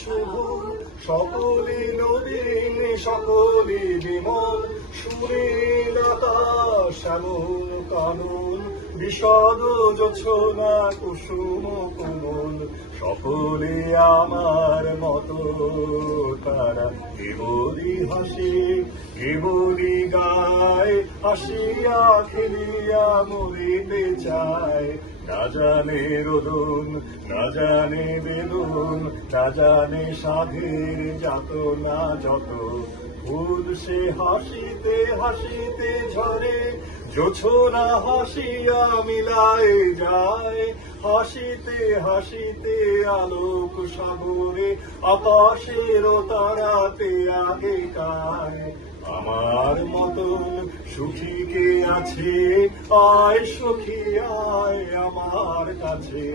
শুভ, সকলে নবীন সকলে বিমল, সুরে লতা শ্যামল কানন, বিশদ জোছনা কুসুম কোমল, সকলে আমার মতো তারা কেবলই হাসে কেবলই গায়, হাসিয়া খেলিয়া মরিতে চায়। না জানে রোদন না জানে বেদন, না জানে সাধের যাতনা যত, ফুল সে হাসিতে হাসিতে ঝরে, জোছনা হাসিয়া মিলায় যায়। হাসিতে হাসিতে আলোক সাগরে, আকাশের তারাতে আগেকার। আমার মতন সুখী কে আছে, আয় সখী আয় আমার কাছে,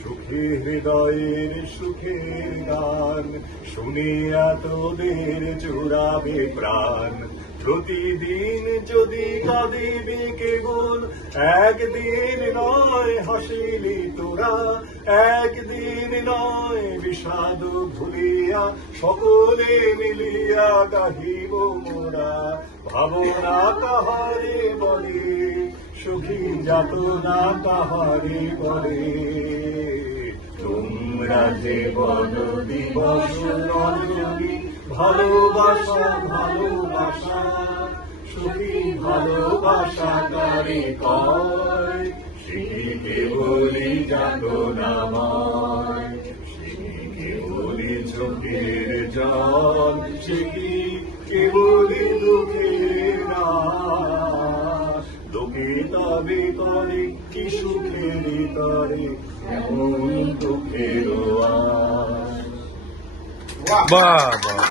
সুখে হৃদয়ের সুখের গান, শুনিয়া তোদের জুড়াবে প্রাণ। প্রতিদিন যদি কাঁদিবি কেবল, একদিন নয় হাসিলি তোরা, একদিন নয় বিষাদ ভুলিয়া, সকলে মিলিয়া গাহিব মোরা। ভাবনা কাহারে বলে, সুখী যাতনা কাহারে বলে, তোমরা যে বল দিবস রজনী, ভালোবাসা ভালোবাসা, সুখী ভালোবাসা কারে কয়, সে কেবলই যাতনাময়, সে কেবলই চোখের জল, সে কি কেবলই দুঃখের নাশ। লোকে তবে করে কি সুখের তরে, এমন দুঃখের আশ। বাহ বাহ।